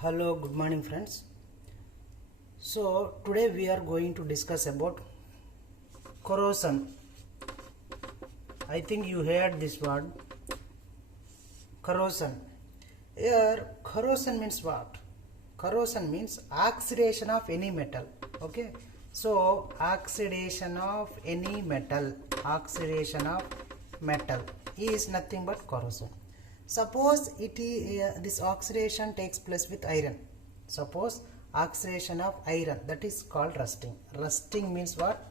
Hello, good morning friends. So today we are going to discuss about corrosion. I think you heard this word, corrosion. Here corrosion means what? Corrosion means oxidation of any metal. Okay, so oxidation of any metal, oxidation of metal is nothing but corrosion. Suppose this oxidation takes place with iron. Suppose oxidation of iron, that is called rusting. Rusting means what?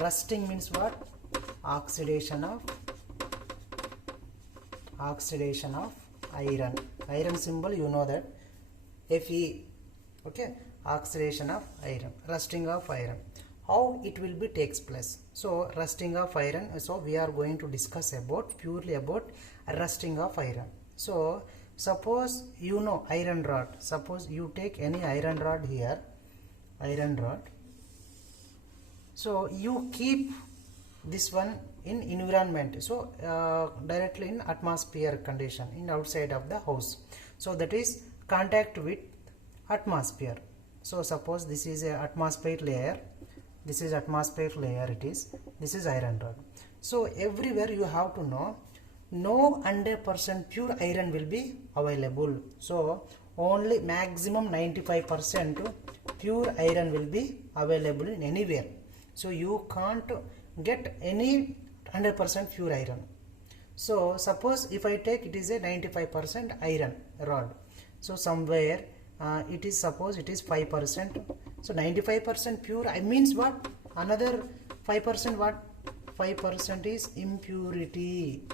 Rusting means what? Oxidation of iron. Iron symbol, you know that, Fe. Okay, oxidation of iron, rusting of iron. How it will be takes place? So rusting of iron, so we are going to discuss about purely about rusting of iron. So suppose you know iron rod. Suppose you take any iron rod here, iron rod. So you keep this one in environment, so directly in atmosphere condition, in outside of the house. So that is contact with atmosphere. So suppose this is a atmosphere layer, this is atmosphere layer, this is iron rod. So everywhere you have to know, no 100% pure iron will be available. So only maximum 95% pure iron will be available in anywhere. So you can't get any 100% pure iron. So suppose if I take, it is a 95% iron rod. So somewhere it is, suppose it is 5%. So 95% pure, I means what? Another 5% what? 5% is impurity.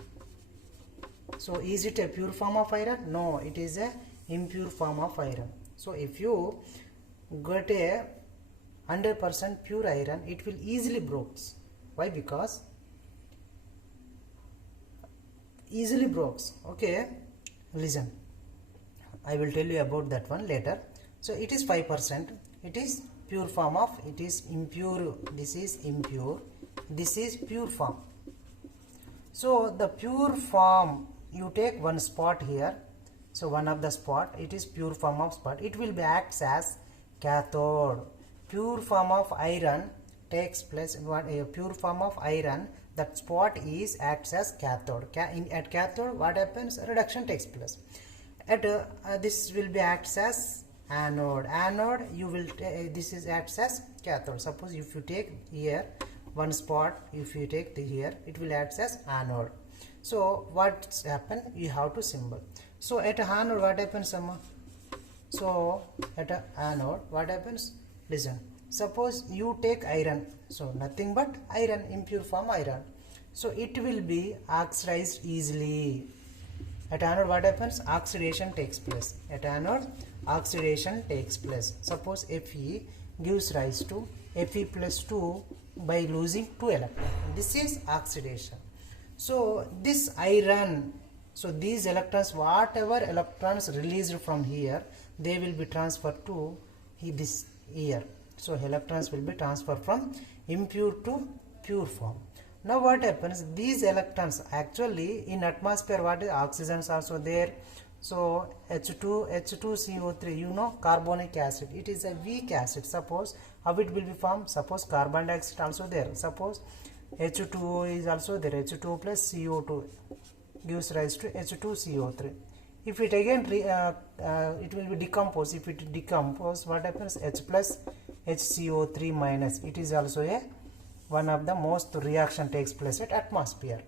So is it a pure form of iron? No, it is a impure form of iron. So if you get a 100% pure iron, it will easily breaks. Why? Because easily breaks. Okay, listen, I will tell you about that one later. So it is 5%, it is pure form of, it is impure, this is impure, this is pure form. So the pure form, you take one spot here, so one of the spot, it is pure form of spot, it will be acts as cathode. Pure form of iron takes place in one, a pure form of iron, that spot is acts as cathode. At cathode what happens? Reduction takes place. At this will be acts as anode. Anode, you will this is acts as cathode. Suppose if you take here one spot, if you take here, it will act as anode. So what's happen? You have to symbol. So at anode what happens, so at anode what happens? Listen, suppose you take iron, so nothing but iron, impure form iron, so it will be oxidized easily. At anode what happens? Oxidation takes place. At anode oxidation takes place. Suppose Fe gives rise to Fe plus 2 by losing 2 electrons. This is oxidation. So this iron, so these electrons, whatever electrons released from here, they will be transferred to this here. So electrons will be transferred from impure to pure form. Now what happens? These electrons, actually in atmosphere what is, oxygens also there. So H2CO3, you know, carbonic acid, it is a weak acid. Suppose how it will be formed? Suppose carbon dioxide also there. Suppose H2O is also there, H2O plus CO2 gives rise to H2CO3. If it again it will be decomposed. If it decompose, what happens? H plus HCO3 minus, it is also a one of the most reaction takes place at atmosphere.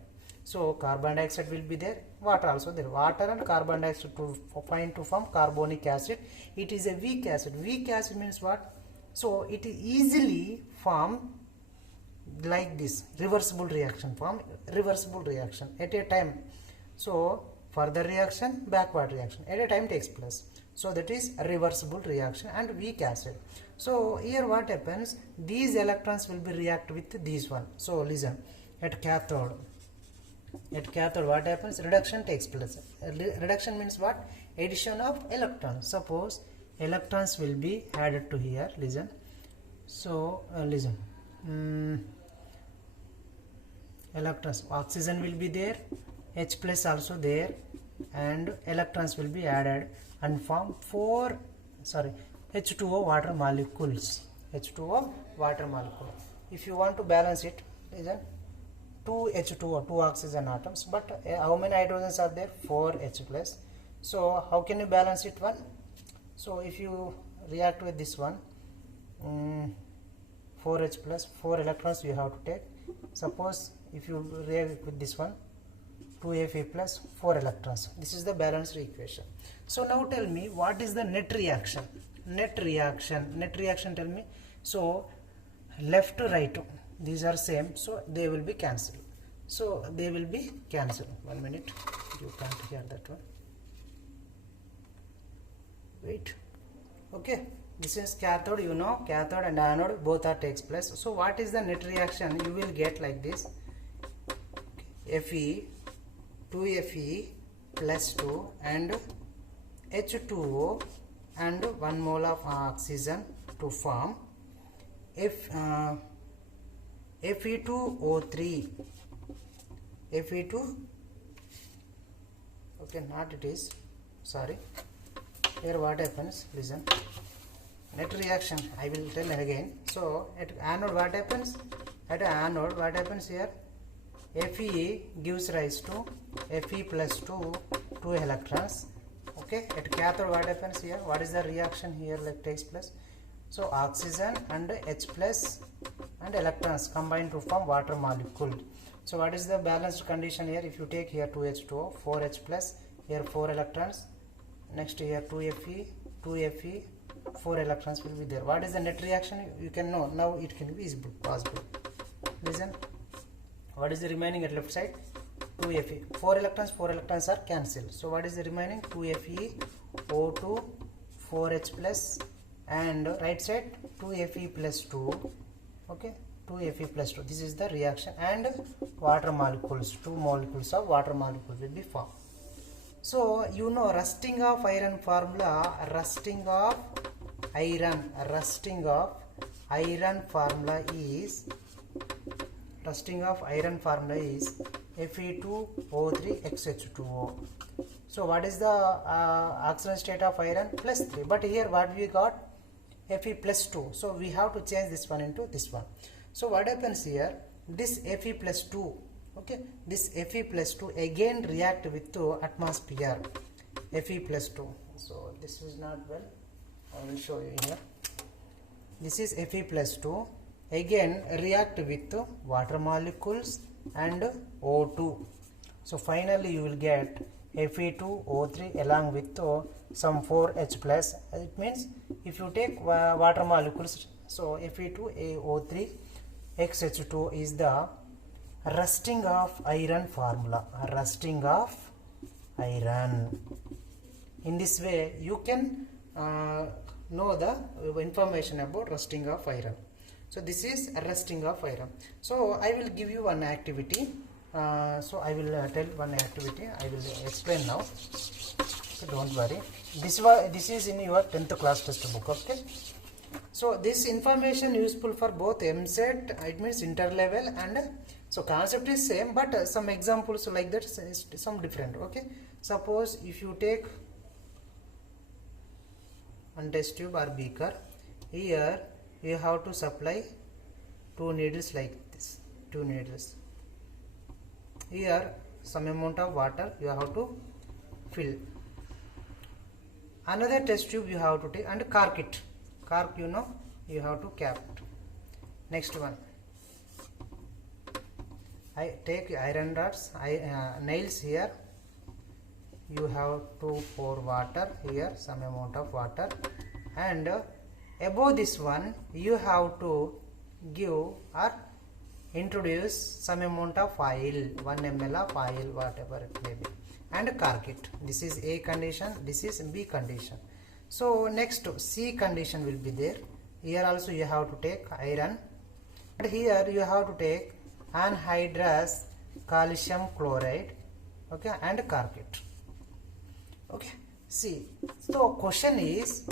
So carbon dioxide will be there, water also there. Water and carbon dioxide to form carbonic acid. It is a weak acid. Weak acid means what? So it is easily formed like this, reversible reaction, form reversible reaction at a time. So further reaction, backward reaction at a time takes place. So that is a reversible reaction and weak acid. So here what happens? These electrons will be react with this one. So listen, at cathode what happens? Reduction takes place. Reduction means what? Addition of electrons. Suppose electrons will be added to here. Listen. So listen. Electrons, oxygen will be there, H plus also there, and electrons will be added and form H2O water molecules. H2O water molecule. If you want to balance it, listen, 2 H2O, 2 oxygen atoms, but how many hydrogens are there? 4 H plus. So how can you balance it? One. So if you react with this one, 4 H plus, 4 electrons you have to take. Suppose if you react with this one, 2 Fe plus 4 electrons. This is the balanced equation. So now tell me, what is the net reaction? Net reaction, tell me. So left to right, these are same, so they will be cancelled. So they will be cancelled. 1 minute, you can't hear that one. Wait. Okay, this is cathode, you know, cathode and anode both are takes place. So what is the net reaction? You will get like this: Fe, 2Fe plus 2 and H2O and 1 mole of oxygen to form Fe2O3. Fe2, okay, not it is, sorry. Here what happens, listen, net reaction, I will tell again. So at anode what happens? At anode what happens here? Fe gives rise to Fe plus 2 electrons. Okay, at cathode what happens here? What is the reaction here like takes place? So oxygen and H plus and electrons combine to form water molecule. So what is the balanced condition here? If you take here 2H2O, 4H plus, here 4 electrons, next here 2Fe, 4 electrons will be there. What is the net reaction? You can know. Now it can be possible. Listen, what is the remaining at left side? 2Fe, 4 electrons are cancelled. So what is the remaining? 2Fe, O2, 4H plus, and right side 2Fe plus 2. Okay, 2Fe plus 2. This is the reaction, and water molecules, 2 molecules of water molecule will be formed. So you know rusting of iron formula, rusting of iron formula is Fe2O3 XH2O. So what is the oxidation state of iron? Plus 3. But here what we got? Fe plus 2. So we have to change this one into this one. So what happens here? This Fe plus 2. Okay, this Fe plus 2 again react with atmosphere. Fe plus 2. So this is not well. I will show you here. This is Fe plus 2. Again react with water molecules and O2. So finally you will get Fe2O3 along with some 4H plus. It means if you take water molecules, so Fe2O3 XH2 is the rusting of iron formula. Rusting of iron. In this way you can know the information about rusting of iron. So this is rusting of iron. So I will give you one activity. So I will tell one activity. I will explain now. Okay, don't worry. This is in your 10th class textbook. Okay. So this information useful for both MSET. It means interlevel, and so concept is same, but some examples like that is some different. Okay. Suppose if you take one test tube or beaker, here you have to supply 2 needles like this, 2 needles. Here some amount of water you have to fill. Another test tube you have to take and cork it. Cork, you know, you have to cap it. Next one, I take iron rods, nails here. You have to pour water here, some amount of water, and above this one you have to give or introduce some amount of oil, 1 ml of oil, whatever it may be, and cork it. This is A condition, this is B condition. So next C condition will be there. Here also you have to take iron, and here you have to take anhydrous calcium chloride, okay, and cork it. Okay, see, so question is,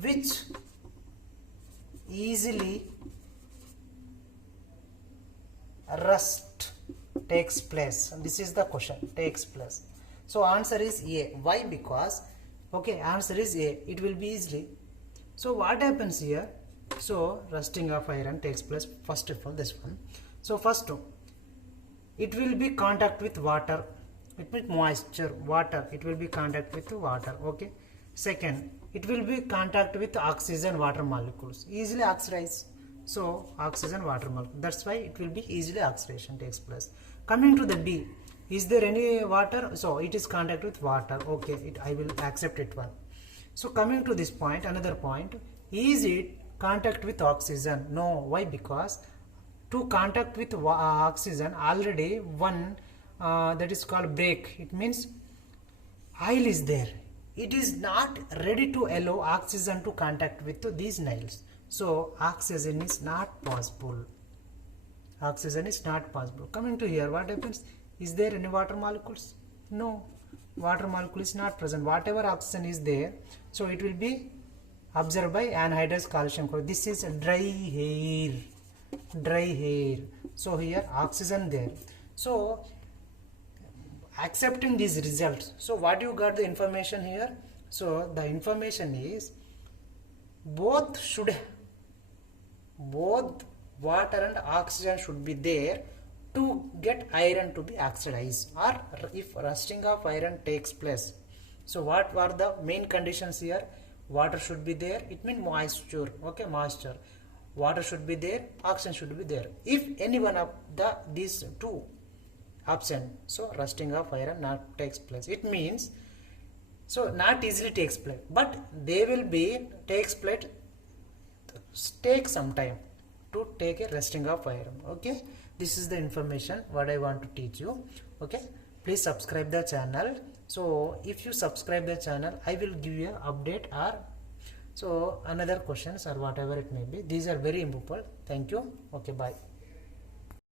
which easily rust takes place? This is the question, takes place. So answer is A. Why? Because okay, answer is A. It will be easily. So what happens here? So rusting of iron takes place. First of all, this one. So first, it will be contact with water. It means moisture, water. It will be contact with water. Okay. Second, it will be contact with oxygen, water molecules. Easily oxidize. So oxygen, water molecule. That's why it will be easily oxidation takes place. Coming to the B, is there any water? So it is contact with water. Okay, I will accept it one. So coming to this point, another point, is it contact with oxygen? No. Why? Because to contact with oxygen, already one that is called break. It means oil is there. It is not ready to allow oxygen to contact with these nails. So oxygen is not possible. Oxygen is not possible. Coming to here, what happens? Is there any water molecules? No. Water molecule is not present. Whatever oxygen is there, so it will be absorbed by anhydrous calcium chloride. This is dry hair. Dry hair. So here oxygen there. So accepting these results. So what you got the information here? So the information is both water and oxygen should be there to get iron to be oxidized, or if rusting of iron takes place. So what were the main conditions here? Water should be there. It means moisture. Okay, moisture. Water should be there. Oxygen should be there. If any one of these two absent, so rusting of iron not takes place. It means so not easily takes place, but they will be takes place. Take some time to take a rusting of iron. Okay, this is the information what I want to teach you. Okay, please subscribe the channel. So if you subscribe the channel, I will give you an update or so another questions or whatever it may be. These are very important. Thank you. Okay, bye.